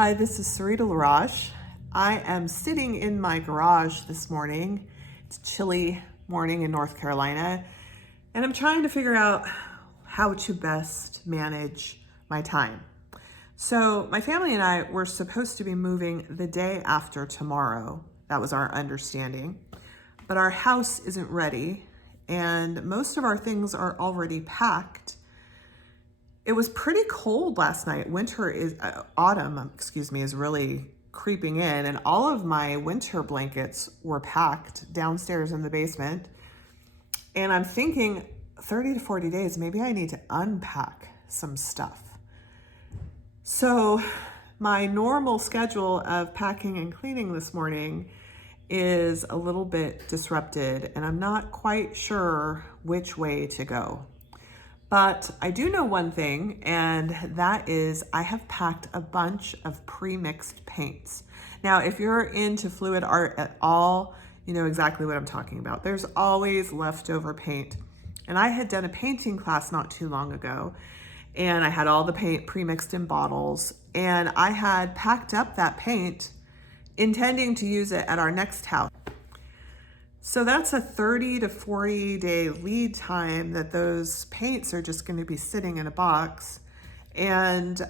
Hi, this is Sarita Roche. I am sitting in my garage this morning. It's a chilly morning in North Carolina, and I'm trying to figure out how to best manage my time. So my family and I were supposed to be moving the day after tomorrow. That was our understanding. But our house isn't ready, and most of our things are already packed. It was pretty cold last night. Autumn, is really creeping in, and all of my winter blankets were packed downstairs in the basement. And I'm thinking 30 to 40 days, maybe I need to unpack some stuff. So my normal schedule of packing and cleaning this morning is a little bit disrupted, and I'm not quite sure which way to go. But I do know one thing, and that is I have packed a bunch of pre-mixed paints. Now, if you're into fluid art at all, you know exactly what I'm talking about. There's always leftover paint. And I had done a painting class not too long ago, and I had all the paint pre-mixed in bottles, and I had packed up that paint intending to use it at our next house. So that's a 30 to 40 day lead time that those paints are just going to be sitting in a box. And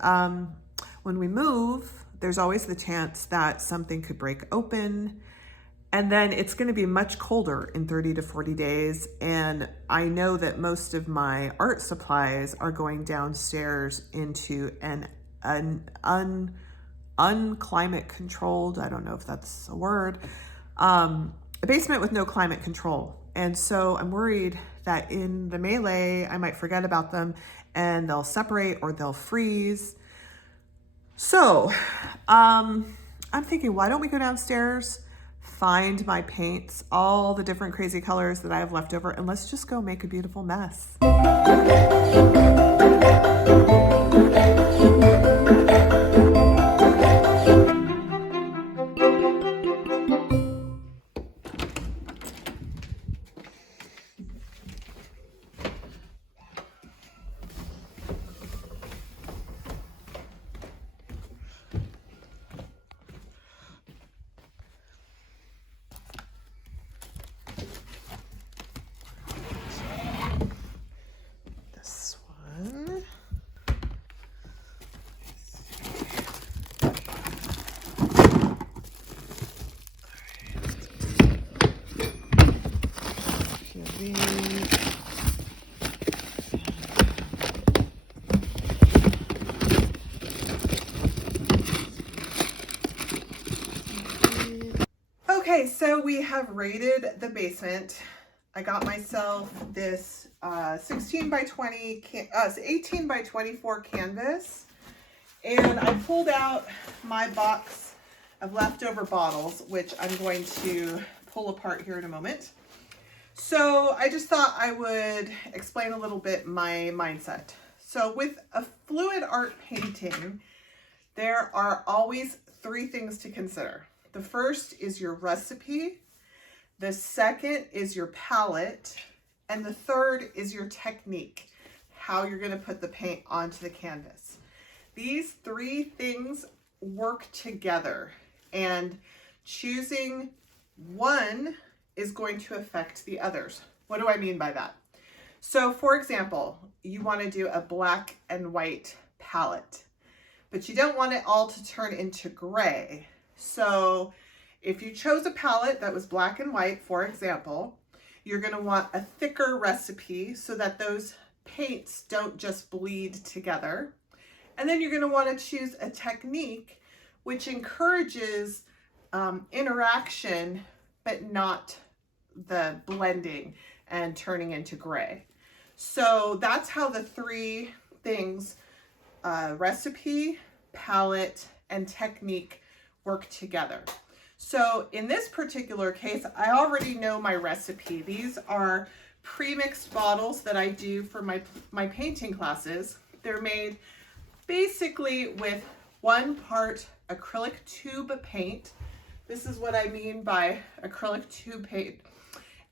when we move, there's always the chance that something could break open. And then it's going to be much colder in 30 to 40 days. And I know that most of my art supplies are going downstairs into an unclimate controlled, I don't know if that's a word, a basement with no climate control. And so I'm worried that in the melee, I might forget about them and they'll separate or they'll freeze. So I'm thinking, why don't we go downstairs, find my paints, all the different crazy colors that I have left over, and let's just go make a beautiful mess. Okay, so we have raided the basement. I got myself this 18 by 24 canvas, and I pulled out my box of leftover bottles, which I'm going to pull apart here in a moment. So I just thought I would explain a little bit my mindset. So with a fluid art painting, there are always three things to consider. The first is your recipe, the second is your palette, and the third is your technique, how you're going to put the paint onto the canvas. These three things work together, and choosing one is going to affect the others. What do I mean by that? So for example, you want to do a black and white palette, but you don't want it all to turn into gray. So if you chose a palette that was black and white, for example, you're going to want a thicker recipe so that those paints don't just bleed together. And then you're going to want to choose a technique which encourages interaction, but not the blending and turning into gray. So that's how the three things, recipe, palette, and technique, work together. So in this particular case, I already know my recipe. These are pre-mixed bottles that I do for my painting classes. They're made basically with 1 part acrylic tube paint. This is what I mean by acrylic tube paint.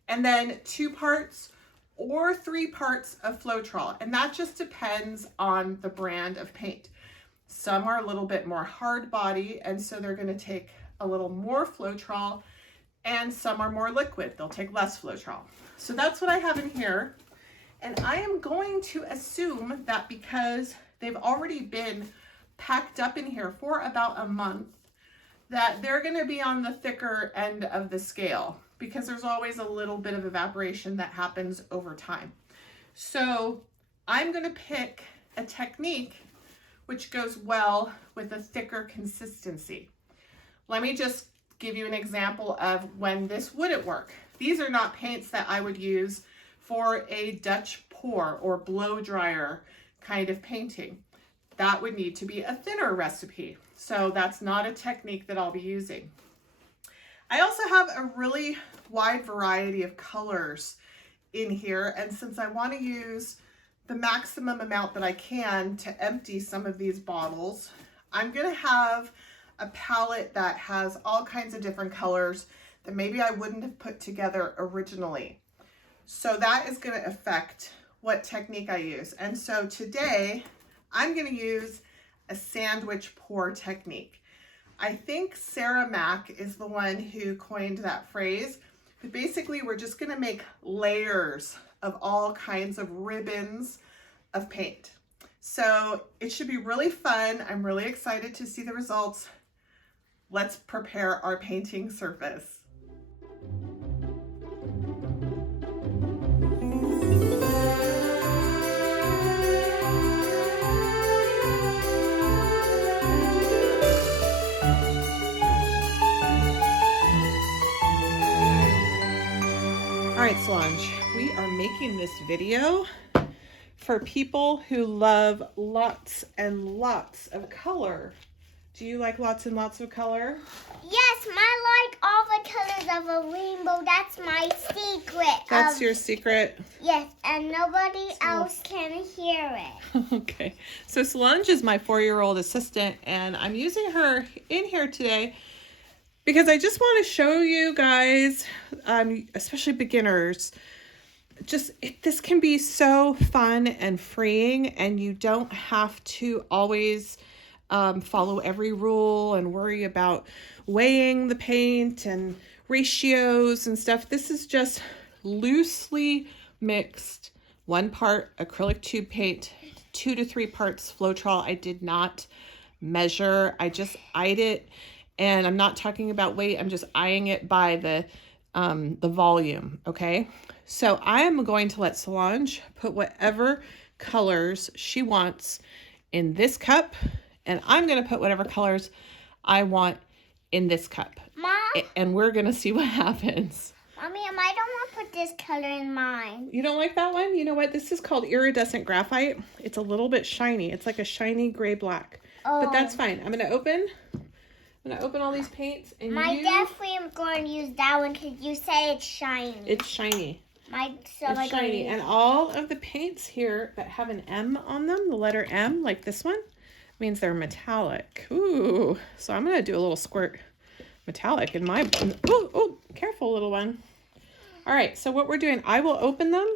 And then 2 parts or 3 parts of Floetrol. And that just depends on the brand of paint. Some are a little bit more hard body, and so they're going to take a little more Floetrol, and some are more liquid. They'll take less Floetrol. So that's what I have in here. And I am going to assume that because they've already been packed up in here for about a month, that they're going to be on the thicker end of the scale, because there's always a little bit of evaporation that happens over time. So I'm going to pick a technique which goes well with a thicker consistency. Let me just give you an example of when this wouldn't work. These are not paints that I would use for a Dutch pour or blow dryer kind of painting. That would need to be a thinner recipe. So that's not a technique that I'll be using. I also have a really wide variety of colors in here, and since I want to use the maximum amount that I can to empty some of these bottles, I'm going to have a palette that has all kinds of different colors that maybe I wouldn't have put together originally. So that is going to affect what technique I use. And so today I'm going to use a sandwich pour technique. I think Sarah Mack is the one who coined that phrase, but basically we're just going to make layers of all kinds of ribbons of paint. So it should be really fun. I'm really excited to see the results. Let's prepare our painting surface. All right, Solange, we are making this video for people who love lots and lots of color. Do you like lots and lots of color? Yes, I like all the colors of a rainbow. That's my secret. That's your secret? Yes, and nobody else can hear it. Okay, so Solange is my 4-year-old assistant, and I'm using her in here today because I just want to show you guys, especially beginners, this can be so fun and freeing, and you don't have to always follow every rule and worry about weighing the paint and ratios and stuff. This is just loosely mixed 1 part acrylic tube paint, 2 to 3 parts Floetrol. I did not measure. I just eyed it, and I'm not talking about weight. I'm just eyeing it by the volume. Okay. So I am going to let Solange put whatever colors she wants in this cup, and I'm going to put whatever colors I want in this cup. Mom? And we're going to see what happens. Mommy, I don't want to put this color in mine. You don't like that one? You know what? This is called iridescent graphite. It's a little bit shiny. It's like a shiny gray-black. Oh. But that's fine. I'm going to open all these paints. And definitely am going to use that one because you say it's shiny. It's shiny. It's shiny. And all of the paints here that have an M on them, the letter M, like this one, means they're metallic. Ooh. So I'm going to do a little squirt metallic in my... Oh, careful, little one. All right, so what we're doing, I will open them,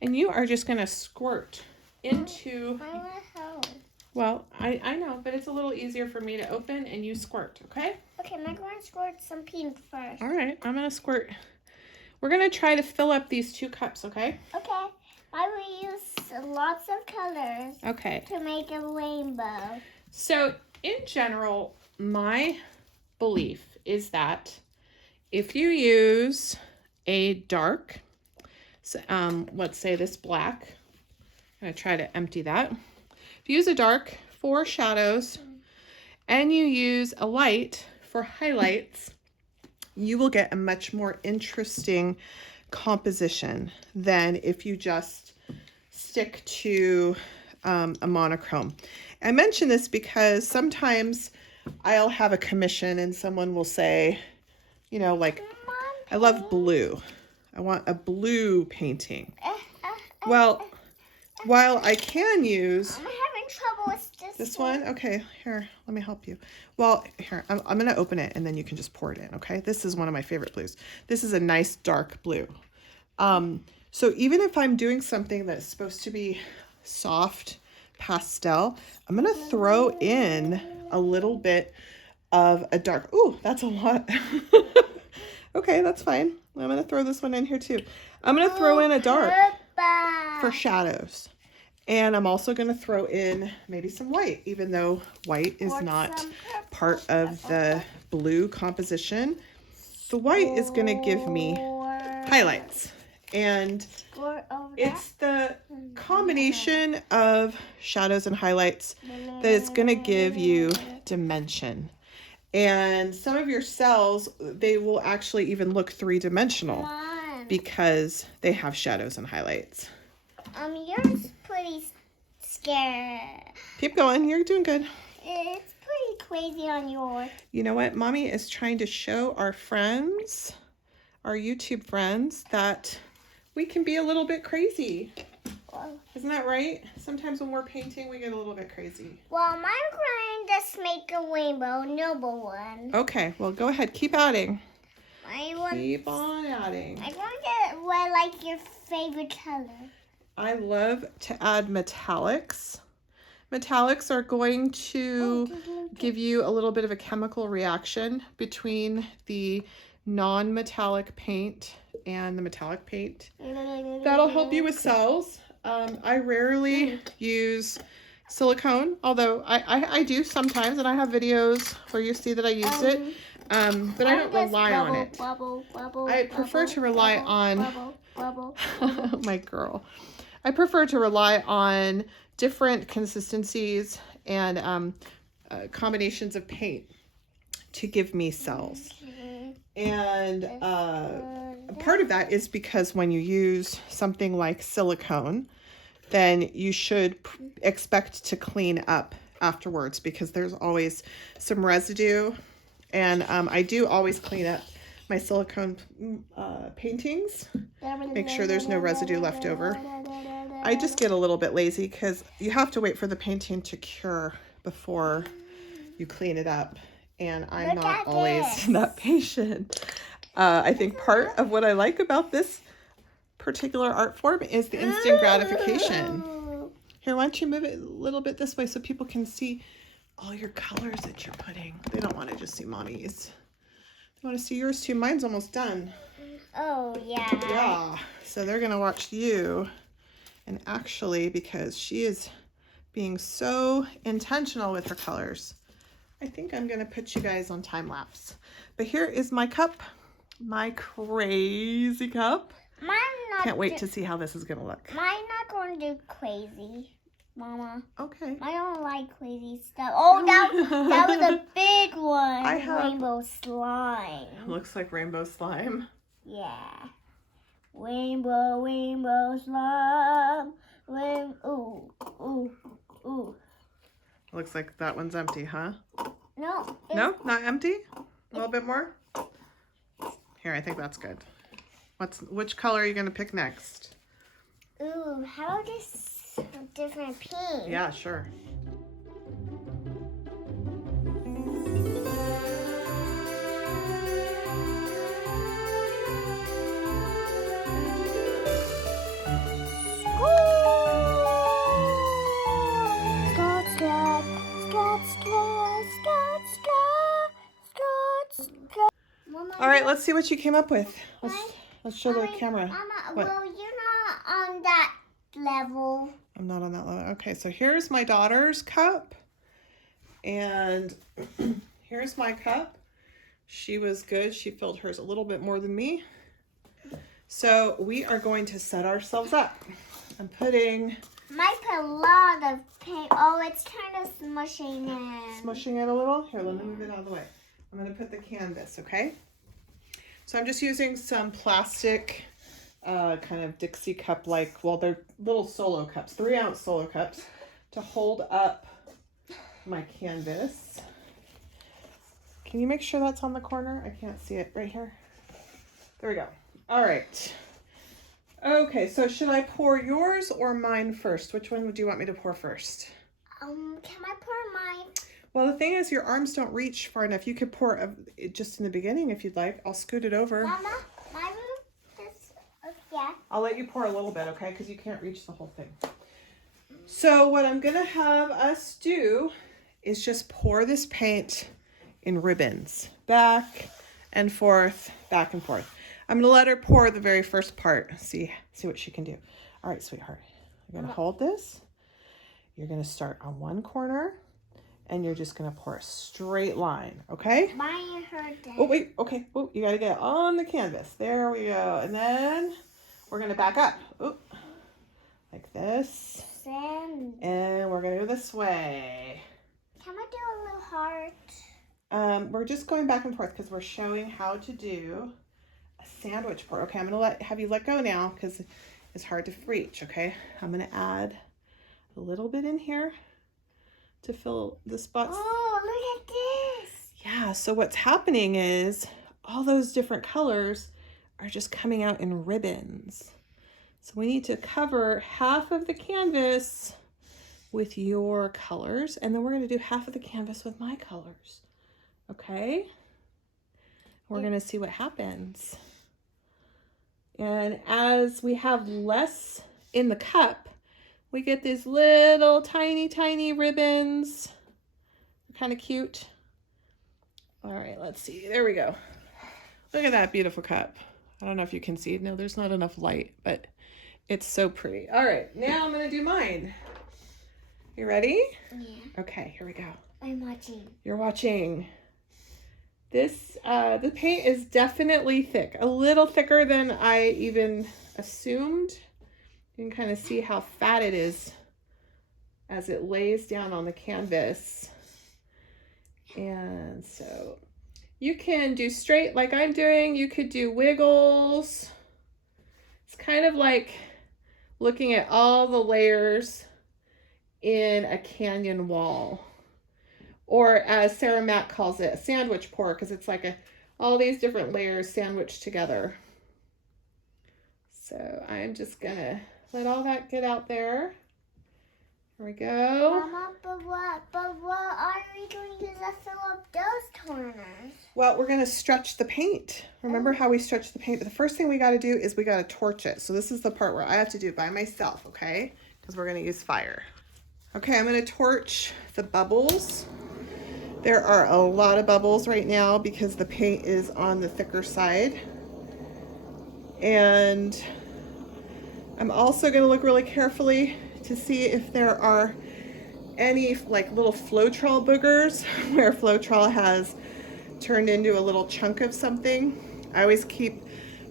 and you are just going to squirt into... I want to help. Well, I know, but it's a little easier for me to open, and you squirt, okay? Okay, I'm going to squirt some pink first. All right, I'm going to squirt... We're going to try to fill up these 2 cups, okay? Okay. I will use lots of colors to make a rainbow. So, in general, my belief is that if you use a dark, let's say this black, I'm going to try to empty that. If you use a dark for shadows and you use a light for highlights, you will get a much more interesting composition than if you just stick to a monochrome. I mention this because sometimes I'll have a commission and someone will say, you know, like, I love blue. I want a blue painting. Well, while I can use... I'm having trouble with this one? Okay, here, let me help you. Well, here, I'm going to open it and then you can just pour it in, okay? This is one of my favorite blues. This is a nice dark blue. So even if I'm doing something that's supposed to be soft pastel. I'm going to throw in a little bit of a dark. Ooh, that's a lot. Okay, that's fine. I'm going to throw this one in here too. I'm going to throw in a dark for shadows. And I'm also going to throw in maybe some white, even though white is not part of the blue composition. The white is going to give me highlights. And it's the combination of shadows and highlights that is going to give you dimension. And some of your cells, they will actually even look three-dimensional because they have shadows and highlights. Yours pretty scared. Keep going. You're doing good. It's pretty crazy on yours. You know what? Mommy is trying to show our friends, our YouTube friends, that we can be a little bit crazy. Isn't that right? Sometimes when we're painting, we get a little bit crazy. Well, I'm going to just make a rainbow, noble one. Okay, well, go ahead. Keep adding. Keep on adding. I want to get what, like, your favorite color. I love to add metallics. Metallics are going to give you a little bit of a chemical reaction between the non-metallic paint and the metallic paint. That'll help you with cells. I rarely use silicone, although I do sometimes, and I have videos where you see that I used it, but I don't rely on it. I prefer to rely on, my girl, I prefer to rely on different consistencies and combinations of paint to give me cells. And part of that is because when you use something like silicone, then you should expect to clean up afterwards because there's always some residue. And I do always clean up my silicone paintings. Make sure there's no residue left over. I just get a little bit lazy because you have to wait for the painting to cure before you clean it up. And I'm not always that patient. I think part of what I like about this particular art form is the instant gratification. Here, why don't you move it a little bit this way so people can see all your colors that you're putting. They don't want to just see mommy's. They want to see yours too. Mine's almost done. Oh, yeah. Yeah. So they're going to watch you. And actually, because she is being so intentional with her colors, I think I'm going to put you guys on time lapse. But here is my cup. My crazy cup. Can't wait to see how this is going to look. Mine's not going to do crazy, Mama. Okay. I don't like crazy stuff. Oh, that was a big one. I have rainbow slime. Looks like rainbow slime. Yeah. Rainbow, rainbow slime. Ooh, ooh, ooh. Looks like that one's empty, huh? No. No, not empty? A little bit more? Here, I think that's good. Which color are you going to pick next? Ooh, how about this different pink? Yeah, sure. All right, let's see what you came up with. Let's show the camera. Mama, well, you're not on that level. I'm not on that level. Okay, so here's my daughter's cup. And here's my cup. She was good. She filled hers a little bit more than me. So we are going to set ourselves up. I'm putting... Might put a lot of paint. Oh, it's kind of smushing in. Smushing it a little? Here, let me move it out of the way. I'm going to put the canvas, okay? So I'm just using some plastic kind of Dixie cup like, well, they're little solo cups, 3-ounce solo cups to hold up my canvas. Can you make sure that's on the corner? I can't see it right here. There we go. All right. Okay, so should I pour yours or mine first? Which one would you want me to pour first? Can I pour mine? Well, the thing is, your arms don't reach far enough. You could pour it just in the beginning if you'd like. I'll scoot it over. Mama, mine is, yeah. I'll let you pour a little bit, okay? Because you can't reach the whole thing. So what I'm gonna have us do is just pour this paint in ribbons, back and forth, back and forth. I'm gonna let her pour the very first part, see what she can do. All right, sweetheart, you're gonna hold this. You're gonna start on one corner and you're just gonna pour a straight line, okay? Mine hurt. Oh, wait, okay. Oh, you gotta get on the canvas. There we go. And then we're gonna back up. Oh, like this. And we're gonna go this way. Can I do a little heart? We're just going back and forth because we're showing how to do a sandwich pour. Okay, I'm gonna have you let go now because it's hard to reach, okay? I'm gonna add a little bit in here to fill the spots. Oh, look at this. Yeah, so what's happening is all those different colors are just coming out in ribbons. So we need to cover half of the canvas with your colors, and then we're going to do half of the canvas with my colors. Okay? We're going to see what happens. And as we have less in the cup, we get these little tiny, tiny ribbons. They're kind of cute. All right, let's see. There we go. Look at that beautiful cup. I don't know if you can see. No, there's not enough light, but it's so pretty. All right, now I'm going to do mine. You ready? Yeah. Okay, here we go. I'm watching. You're watching. This, the paint is definitely thick. A little thicker than I even assumed. You can kind of see how fat it is as it lays down on the canvas. And so you can do straight like I'm doing. You could do wiggles. It's kind of like looking at all the layers in a canyon wall. Or as Sarah Mack calls it, a sandwich pour, because it's like all these different layers sandwiched together. So I'm just gonna let all that get out there. Here we go. Mama, but what are we going to fill up those corners? Well, we're gonna stretch the paint. Remember how we stretch the paint? But the first thing we gotta do is we gotta torch it. So this is the part where I have to do it by myself, okay? Because we're gonna use fire. Okay, I'm gonna torch the bubbles. There are a lot of bubbles right now because the paint is on the thicker side. And I'm also gonna look really carefully to see if there are any like little Floetrol boogers where Floetrol has turned into a little chunk of something. I always keep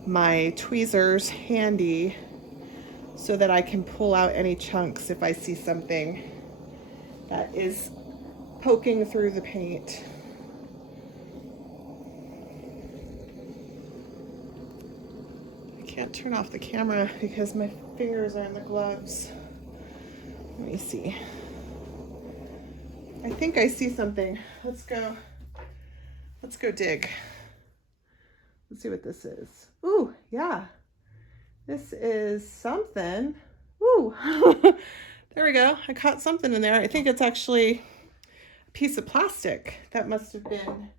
my tweezers handy so that I can pull out any chunks if I see something that is poking through the paint. I can't turn off the camera because my fingers are in the gloves. Let me see. I think I see something. Let's go dig. Let's see what this is. Ooh, yeah. This is something. Ooh. There we go. I caught something in there. I think it's actually a piece of plastic. That must have been,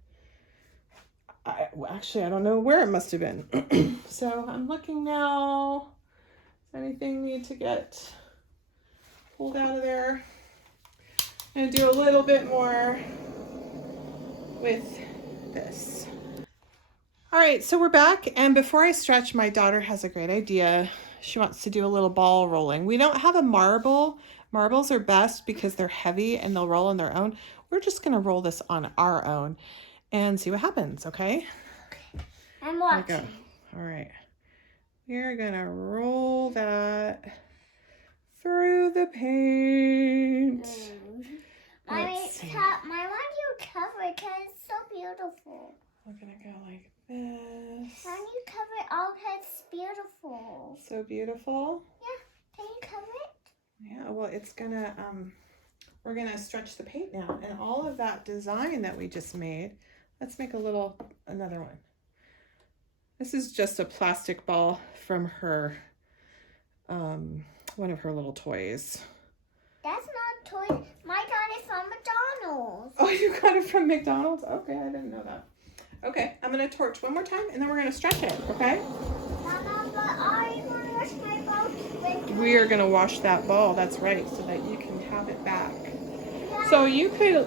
actually, I don't know where it must have been. So I'm looking now. Does anything need to get pulled out of there? I'm going to do a little bit more with this. All right, so we're back. And before I stretch, my daughter has a great idea. She wants to do a little ball rolling. We don't have a marble. Marbles are best because they're heavy and they'll roll on their own. We're just going to roll this on our own and see what happens, okay? Okay. I'm watching. There we go. All right. We're going to roll that through the paint. I want you to cover it because it's so beautiful. We're going to go like this. Can you cover it all because it's beautiful? So beautiful. Yeah. Can you cover it? Yeah, well, it's gonna, we're gonna stretch the paint now. And all of that design that we just made, let's make another one. This is just a plastic ball from her, one of her little toys. That's not a toy. My got it from McDonald's. Oh, you got it from McDonald's? Okay, I didn't know that. Okay, I'm gonna torch one more time and then we're gonna stretch it, okay? Mama, but are you going to wash my ball? We are going to wash that ball. That's right, so that you can have it back. So you could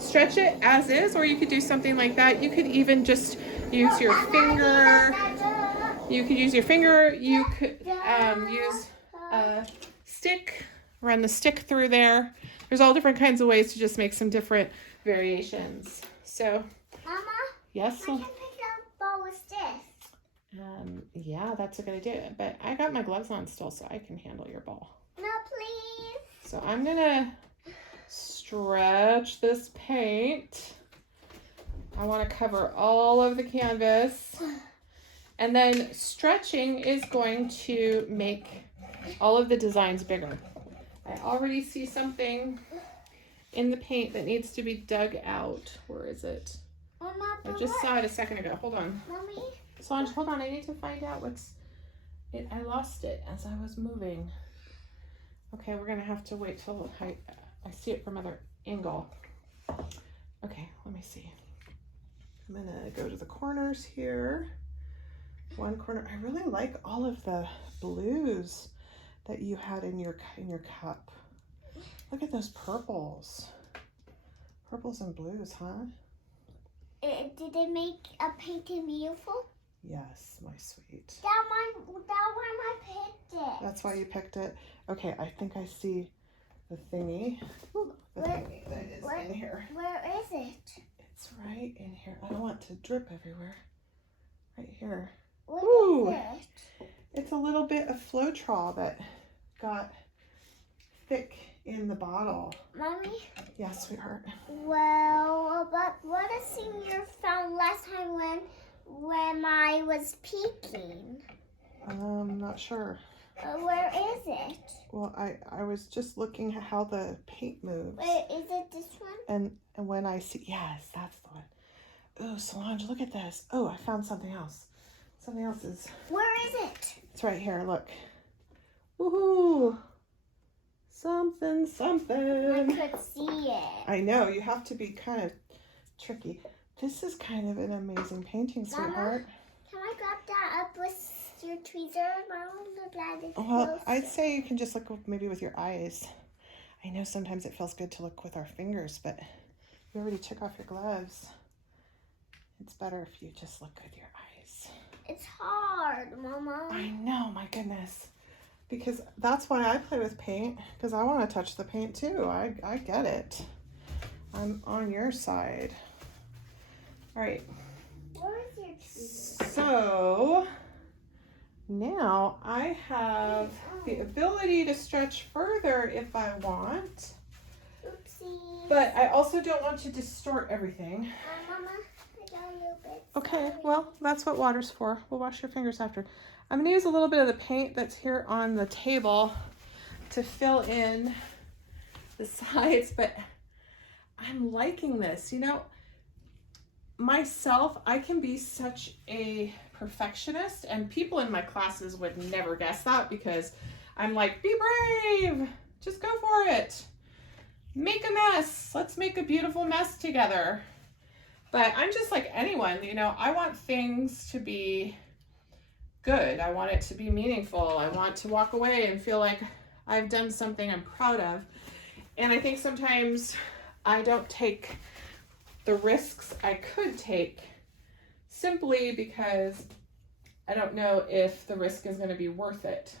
stretch it as is, or you could do something like that. You could even just use your finger. You could use your finger. You could use a stick, run the stick through there. There's all different kinds of ways to just make some different variations. So, Mama? yes? I can pick up ball with this. Yeah, that's a good idea. But I got my gloves on still, so I can handle your ball. No, please. So I'm going to stretch this paint. I want to cover all of the canvas. And then stretching is going to make all of the designs bigger. I already see something in the paint that needs to be dug out. Where is it? Mama, I just saw it a second ago. Hold on. Mommy? Solange, hold on. I need to find out what's it. I lost it as I was moving. Okay, we're gonna have to wait till I see it from another angle. Okay, let me see. I'm gonna go to the corners here. One corner. I really like all of the blues that you had in your cup. Look at those purples. Purples and blues, huh? Did they make a painting beautiful? Yes, my sweet. That one I picked it. That's why you picked it. Okay, I think I see the thingy. The thingy that is in here. Where is it? It's right in here. I don't want to drip everywhere. Right here. What Ooh, is it? it's a little bit of Floetrol that got thick in the bottle. Mommy? Yes, sweetheart. Well, but what a thing you found last time when I was peeking? Not sure. Where is it? Well, I was just looking at how the paint moves. Wait, is it this one? And when I see, yes, that's the one. Oh, Solange, look at this. Oh, I found something else. Something else is. Where is it? It's right here. Look. Woohoo! Something. I could see it. I know. You have to be kind of tricky. This is kind of an amazing painting, sweetheart. Mama, can I grab that up with your tweezers? Well, I'd say you can just look maybe with your eyes. I know sometimes it feels good to look with our fingers, but you already took off your gloves. It's better if you just look with your eyes. It's hard, Mama. I know, my goodness. Because that's why I play with paint, because I want to touch the paint too. I get it. I'm on your side. All right. Where is your tweezer? So now I have the ability to stretch further if I want. Oopsie. But I also don't want to distort everything. Mama, I got a little bit. Okay, well, that's what water's for. We'll wash your fingers after. I'm going to use a little bit of the paint that's here on the table to fill in the sides, but I'm liking this. You know, myself, I can be such a perfectionist, and people in my classes would never guess that because I'm like, be brave, just go for it. Make a mess. Let's make a beautiful mess together. But I'm just like anyone, you know, I want things to be good. I want it to be meaningful. I want to walk away and feel like I've done something I'm proud of. And I think sometimes I don't take the risks I could take simply because I don't know if the risk is going to be worth it.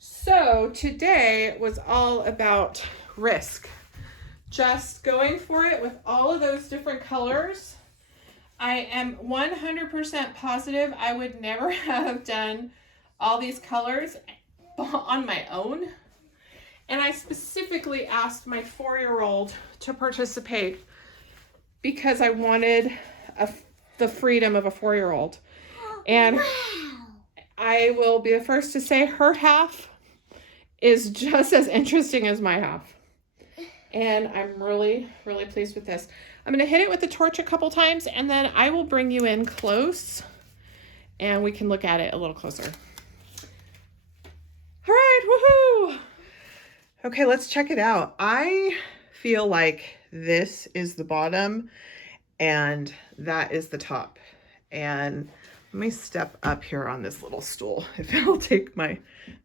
So today was all about risk. Just going for it with all of those different colors. I am 100% positive I would never have done all these colors on my own. And I specifically asked my 4-year-old to participate because I wanted the freedom of a 4-year-old. And wow. I will be the first to say her half is just as interesting as my half. And I'm really, really pleased with this. I'm going to hit it with the torch a couple times, and then I will bring you in close, and we can look at it a little closer. All right, woohoo! Okay, let's check it out. I feel like this is the bottom, and that is the top. And Let me step up here on this little stool if it'll take my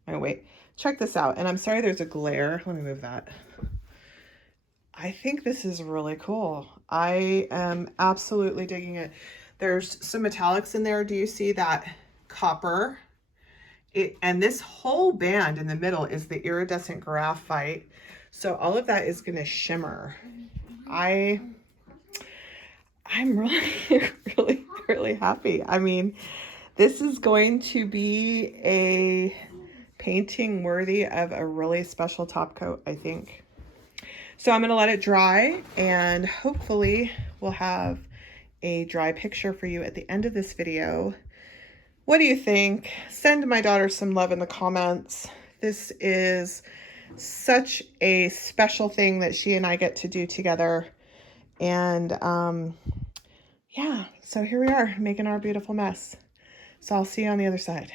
weight. Check this out. And I'm sorry there's a glare. Let me move that. I think this is really cool. I am absolutely digging it. There's some metallics in there. Do you see that copper? And this whole band in the middle is the iridescent graphite. So all of that is going to shimmer. I'm really, really happy. I mean, this is going to be a painting worthy of a really special top coat, I think. So I'm going to let it dry, and hopefully we'll have a dry picture for you at the end of this video. What do you think? Send my daughter some love in the comments. This is such a special thing that she and I get to do together. And yeah, so here we are making our beautiful mess. So I'll see you on the other side.